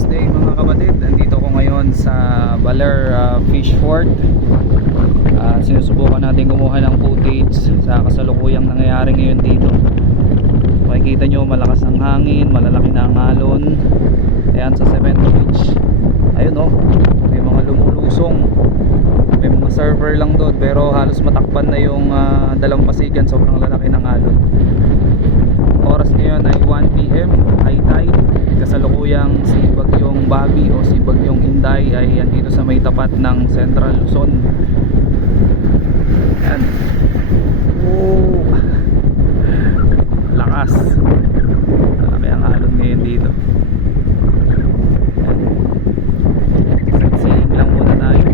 Wednesday mga kapatid. Nandito ko ngayon sa Baler Fish Fort. Sinusubukan natin kumuha ng footage sa kasalukuyang nangyayari ngayon dito. Makikita nyo malakas ang hangin, malalaki na ang alon. Ayan sa Cemento Beach. Ayun oh, may mga lumulusong. May mga surfer lang doon pero halos matakpan na yung dalampasigan, sobrang lalaki ng alon. Oras ngayon ay 1 PM, high tide. Kasalukuyang si Bagyong Bobby o si Bagyong Inday ay andito sa may tapat ng Central Luzon. Ayan. Oh, lakas. Malaki ang alon ngayon dito. Ayan. Sightseeing lang muna tayo.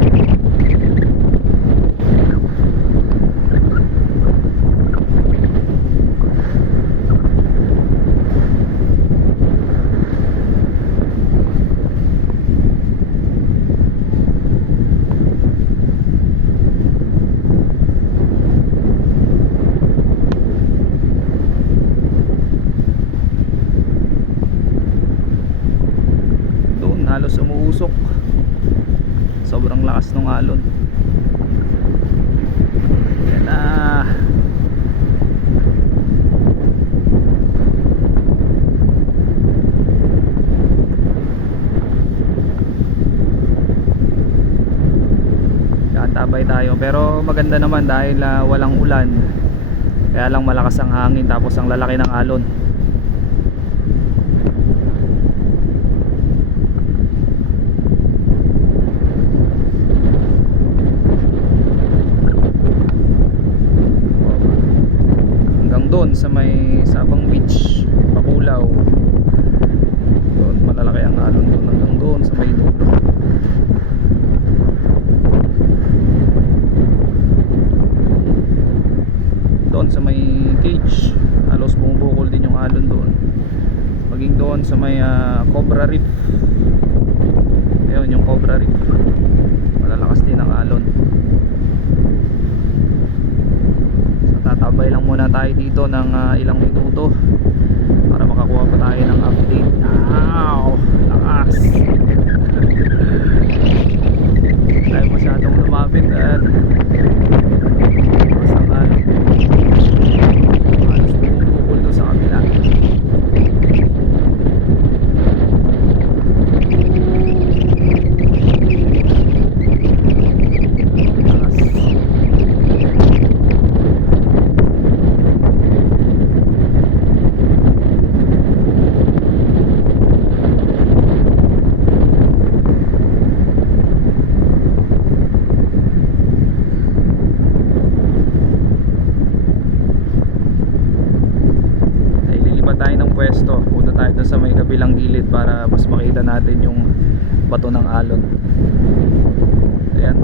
Halos umuusok, sobrang lakas ng alon. Yan na. Kaantabay tayo pero maganda naman dahil walang ulan, kaya lang malakas ang hangin tapos ang lalaki ng alon. Doon sa may Sabang Beach, Pakulaw, doon malalaki ang alon doon hanggang doon sa may dulo. Doon sa may cage halos bumubukol din yung alon doon, maging doon sa may Cobra Reef. Ayun yung Cobra Reef, malalakas din ang alon. Tatabay lang muna tayo dito ng ilang minuto para makakuha pa tayo ng update. Wow, lakas. Hindi tayo masyadong lumapit at masangal. Halos bumubukol doon sa kabila. Tayo ng pwesto, punta tayo doon sa may kabilang gilid para mas makita natin yung bato ng alon. Ayan.